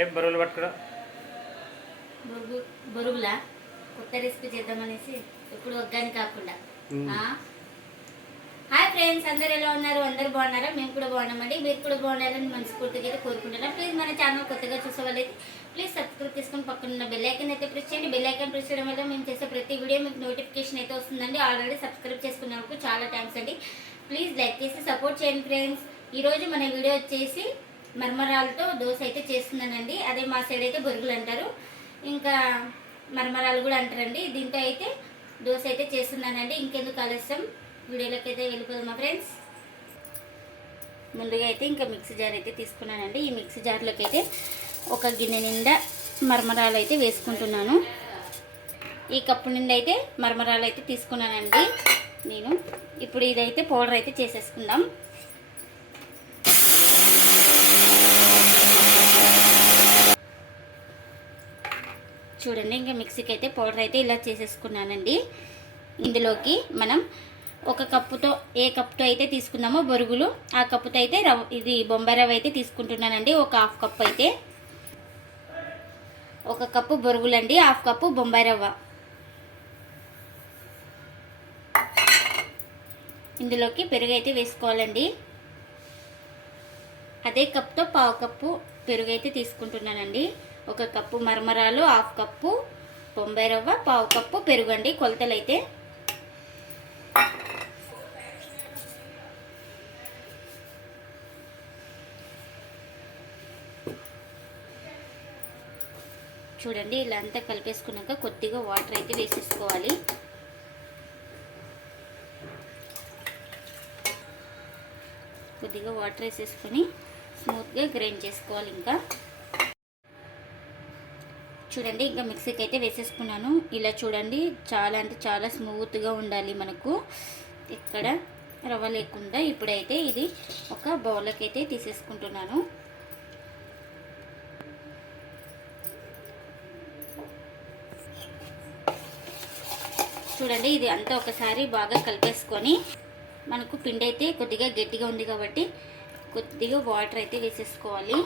ఏం బరువులు పట్టుకురా బొరుగులా కొత్త రెసిపీ చేద్దామనేసి ఎప్పుడు ఒగ్గాని కాకుండా? హాయ్ ఫ్రెండ్స్ అందరు ఎలా ఉన్నారు? అందరు బాగున్నారా? మేము కూడా బాగున్నామండి. మీరు కూడా బాగున్నారని మనస్ఫూర్తిగా అయితే కోరుకుంటున్నాం. ప్లీజ్ మన ఛానల్ కొత్తగా చూసే వాళ్ళైతే ప్లీజ్ సబ్స్క్రైబ్ చేసుకొని పక్కన ఉన్న బెల్ ఐకన్ అయితే ప్రెస్ చేయండి. బెల్ ఐకన్ ప్రెస్ చేయడం వల్ల మేము చేసే ప్రతి వీడియో మీకు నోటిఫికేషన్ అయితే వస్తుందండి. ఆల్రెడీ సబ్స్క్రైబ్ చేసుకున్నందుకు చాలా థ్యాంక్స్ అండి. ప్లీజ్ లైక్ చేసి సపోర్ట్ చేయండి ఫ్రెండ్స్ ఈరోజు మన వీడియో వచ్చేసి మర్మరాలతో దోశ అయితే చేస్తున్నానండి. అదే మా సైడ్ అయితే బొరుగులు అంటారు. ఇంకా మర్మరాలు కూడా అంటారండి. దీంతో అయితే దోశ అయితే చేస్తున్నానండి. ఇంకెందుకు ఆలస్యం. వీడియోలోకి అయితే వెళ్ళిపోదు మా ఫ్రెండ్స్ ముందుగా అయితే ఇంకా మిక్సీ జార్ అయితే తీసుకున్నానండి. ఈ మిక్సీ జార్లోకి అయితే ఒక గిన్నె నిండా మర్మరాలు అయితే వేసుకుంటున్నాను. ఈ కప్పు నిండా అయితే మర్మరాలు అయితే తీసుకున్నానండి. నేను ఇప్పుడు ఇదైతే పౌడర్ అయితే చేసేసుకుందాం. చూడండి ఇంకా మిక్సీకి అయితే పౌడర్ అయితే ఇలా చేసేసుకున్నానండి. ఇందులోకి మనం ఒక కప్పుతో ఏ కప్తో అయితే తీసుకున్నామో బొరుగులు ఆ కప్పుతో అయితే రవ్ ఇది బొంబాయి రవ్వ అయితే తీసుకుంటున్నానండి ఒక హాఫ్ కప్ అయితే. ఒక కప్పు బొరుగులండి హాఫ్ కప్పు బొంబాయి రవ్వ. ఇందులోకి పెరుగు అయితే వేసుకోవాలండి. అదే కప్తో పావు కప్పు పెరుగు అయితే తీసుకుంటున్నానండి. ఒక కప్పు మరమరాలు హాఫ్ కప్పు బొంబాయి రవ్వ పావు కప్పు పెరుగండి. కొలతలు అయితే చూడండి ఇలా అంతా కలిపేసుకున్నాక కొద్దిగా వాటర్ అయితే వేసేసుకోవాలి. కొద్దిగా వాటర్ వేసేసుకొని స్మూత్గా గ్రైండ్ చేసుకోవాలి ఇంకా. చూడండి ఇంకా మిక్సీకి అయితే వేసేసుకున్నాను. ఇలా చూడండి చాలా అంటే చాలా స్మూత్గా ఉండాలి మనకు. ఇక్కడ రవ్వ లేకుండా ఇప్పుడైతే ఇది ఒక బౌల్లోకి అయితే తీసేసుకుంటున్నాను. చూడండి ఇది అంతా ఒకసారి బాగా కలిపేసుకొని మనకు పిండి అయితే కొద్దిగా గట్టిగా ఉంది కాబట్టి కొద్దిగా వాటర్ అయితే వేసేసుకోవాలి.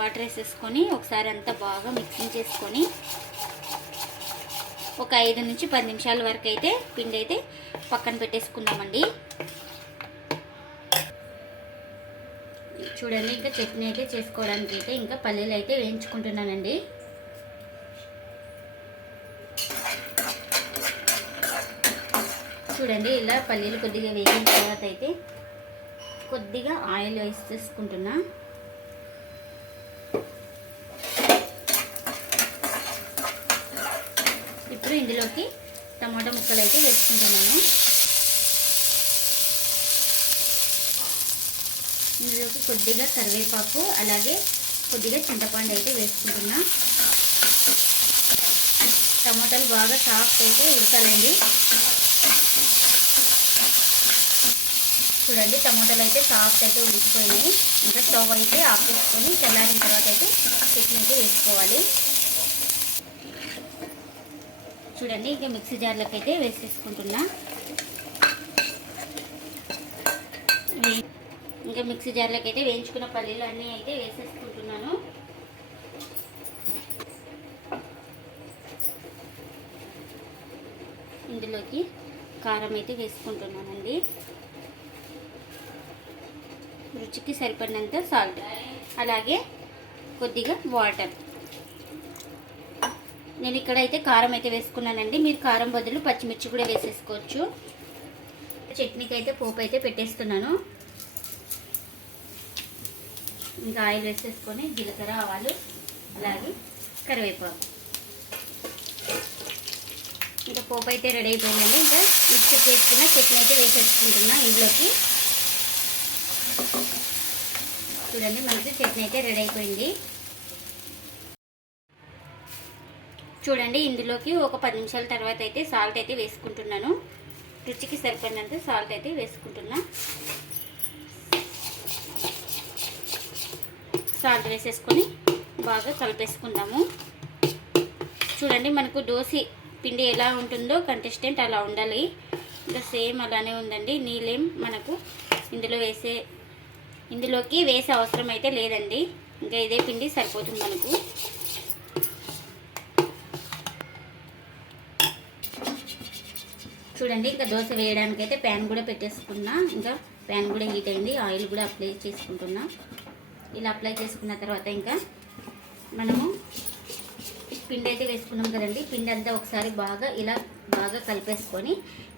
వాటర్ వేసేసుకొని ఒకసారి అంతా బాగా మిక్సింగ్ చేసుకొని ఒక ఐదు నుంచి పది నిమిషాల వరకు అయితే పిండి అయితే పక్కన పెట్టేసుకుందామండి. చూడండి ఇంకా చట్నీ అయితే చేసుకోవడానికి అయితే ఇంకా పల్లీలు అయితే వేయించుకుంటున్నానండి. చూడండి ఇలా పల్లీలు కొద్దిగా వేగిన తర్వాత అయితే కొద్దిగా ఆయిల్ వేసి తీసుకుంటున్నా ఇప్పుడు ఇందులోకి టమాటా ముక్కలు అయితే వేసుకుంటున్నాను. ఇందులోకి కొద్దిగా కరివేపాకు అలాగే కొద్దిగా చింతపండు అయితే వేసుకుంటున్నా. టమాటాలు బాగా సాఫ్ట్ అయితే ఉడకాలండి. చూడండి టమాటాలు అయితే సాఫ్ట్ అయితే ఉడికిపోయినాయి. ఇంకా స్టవ్ అయితే ఆఫ్ చేసుకొని చల్లారిన తర్వాత అయితే చట్నీ అయితే వేసుకోవాలి. చూడండి ఇంకా మిక్సీ జార్లోకి అయితే వేసేసుకుంటున్నా. ఇంకా మిక్సీ జార్లోకి అయితే వేయించుకున్న పల్లీలు అన్నీ అయితే వేసేసుకుంటున్నాను. ఇందులోకి కారం అయితే వేసుకుంటున్నానండి. రుచికి సరిపడినంత సాల్ట్. అలాగే కొద్దిగా వాటర్. నేను ఇక్కడైతే కారం అయితే వేసుకున్నానండి. మీరు కారం బదులు పచ్చిమిర్చి కూడా వేసేసుకోవచ్చు. చట్నీకి అయితే పోపు అయితే పెట్టేస్తున్నాను. ఇంకా ఆయిల్ వేసేసుకొని జీలకర్ర ఆవాలు అలాగే కరివేపాకు. ఇంకా పోపు అయితే రెడీ అయిపోయిందండి. ఇంకా మిక్స్ చేసుకున్న చట్నీ అయితే వేసేసుకుంటున్నా ఇంట్లోకి. చూడండి మనకి చట్నీ అయితే రెడీ అయిపోయింది. చూడండి ఇందులోకి ఒక పది నిమిషాల తర్వాత అయితే సాల్ట్ అయితే వేసుకుంటున్నాను. రుచికి సరిపడినంత సాల్ట్ అయితే వేసుకుంటున్నా. సాల్ట్ వేసేసుకొని బాగా కలిపేసుకుందాము. చూడండి మనకు దోశ పిండి ఎలా ఉంటుందో కంటెస్టెంట్ అలా ఉండాలి. ఇంకా సేమ్ అలానే ఉందండి. నీళ్ళేం మనకు ఇందులో వేసే ఇందులోకి వేసే అవసరం అయితే లేదండి. ఇంకా ఇదే పిండి సరిపోతుంది మనకు. చూడండి ఇంకా దోశ వేయడానికి అయితే ప్యాన్ కూడా పెట్టేసుకున్నా. ఇంకా ప్యాన్ కూడా హీట్ అయింది ఆయిల్ కూడా అప్లై చేసుకుంటున్నా. ఇలా అప్లై చేసుకున్న తర్వాత ఇంకా మనము పిండి అయితే వేసుకున్నాం కదండి. పిండి అంతా ఒకసారి బాగా ఇలా బాగా కలిపేసుకొని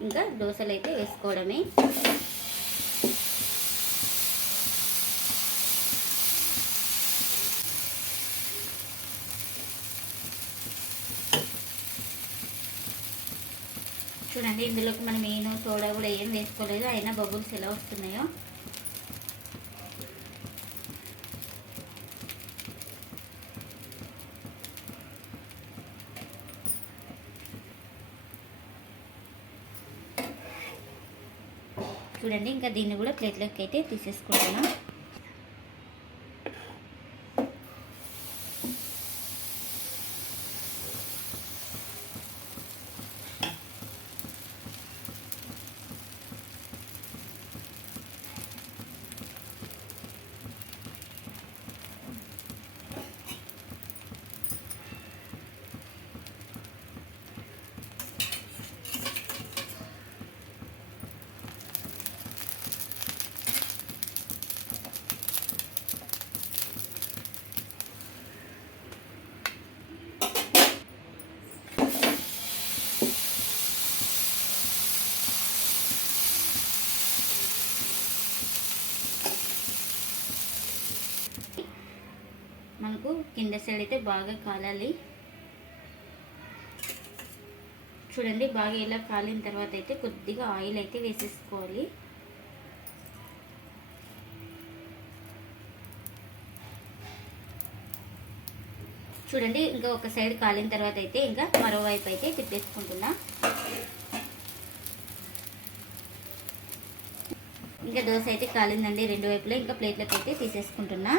ఇంకా దోశలు అయితే వేసుకోవడమే. అండి ఇందులోకి మనం ఏను సోడా కూడా ఏం వేసుకోలేదు. అయినా బబుల్స్ ఎలా వస్తున్నాయో. చూడండి ఇంకా దీన్ని కూడా ప్లేట్లోకి అయితే తీసేసుకుంటున్నాం మనకు కింద సైడ్ అయితే బాగా కాలాలి. చూడండి బాగా ఇలా కాలిన తర్వాత అయితే కొద్దిగా ఆయిల్ అయితే వేసేసుకోవాలి. చూడండి ఇంకా ఒక సైడ్ కాలిన తర్వాత అయితే ఇంకా మరోవైపు అయితే తిప్పేసుకుంటున్నా. ఇంకా దోశ అయితే కాలిందండి రెండు వైపులో ఇంకా ప్లేట్లకు అయితే తీసేసుకుంటున్నా.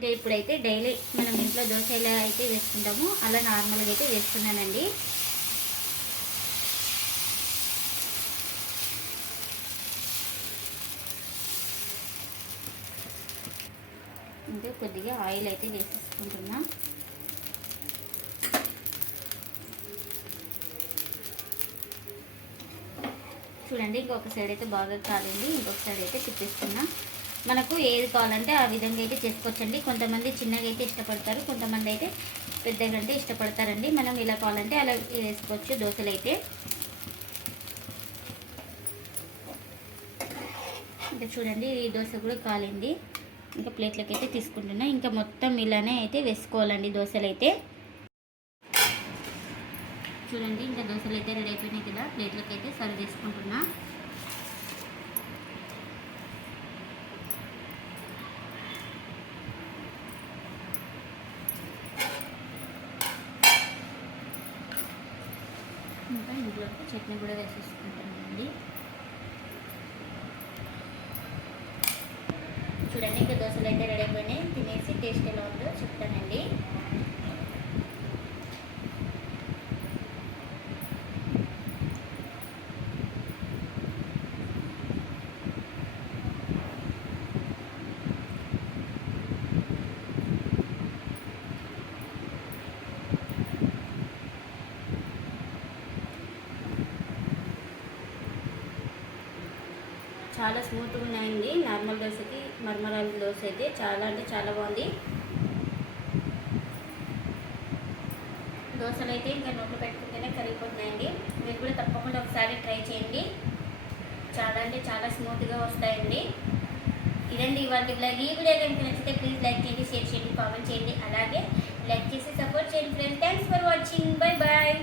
ఇంకా ఇప్పుడైతే డైలీ మనం ఇంట్లో దోశ ఎలా అయితే వేసుకుంటామో. అలా నార్మల్గా అయితే వేస్తున్నానండి ఇంకా కొద్దిగా ఆయిల్ అయితే వేసేసుకుంటున్నా. చూడండి ఇంకొక సైడ్ అయితే బాగా కాలింది. ఇంకొక సైడ్ అయితే తిప్పేస్తున్నాను మనకు ఏది కావాలంటే ఆ విధంగా అయితే చేసుకోవచ్చండి. కొంతమంది చిన్నగా అయితే ఇష్టపడతారు కొంతమంది అయితే పెద్దగా అంటే ఇష్టపడతారండి. మనం ఇలా కావాలంటే అలా వేసుకోవచ్చు దోశలు అయితే. ఇంకా చూడండి ఈ దోశ కూడా కాలింది. ఇంకా ప్లేట్లకి అయితే తీసుకుంటున్నా. ఇంకా మొత్తం ఇలానే అయితే వేసుకోవాలండి దోశలు అయితే. చూడండి ఇంకా దోశలు అయితే రెడీ అయిపోయినాయి కదా. ప్లేట్లకి అయితే సర్వ్ చేసుకుంటున్నా ఇంకా ఇంట్లోకి చట్నీ కూడా వేసేసుకుంటానండి. చూడండి ఇంకా దోశలు అయితే రెడీ అయిపోయినాయి. తినేసి టేస్ట్ ఎలా ఉందో చెప్తానండి చాలా స్మూత్గా ఉన్నాయండి నార్మల్ దోశకి మర్మరాల దోశ అయితే చాలా అంటే చాలా బాగుంది. దోశలు అయితే ఇంకా నోట్లో పెట్టుకుంటేనే కరిగిపోతున్నాయండి. మీరు కూడా తప్పకుండా ఒకసారి ట్రై చేయండి. చాలా అంటే చాలా స్మూత్గా వస్తాయండి. ఇదండి ఇవాళ బ్లాగ్ ఈ వీడియో కనుక నచ్చితే ప్లీజ్ లైక్ చేయండి షేర్ చేయండి కామెంట్ చేయండి. అలాగే లైక్ చేసి సపోర్ట్ చేయండి friends thanks for watching bye bye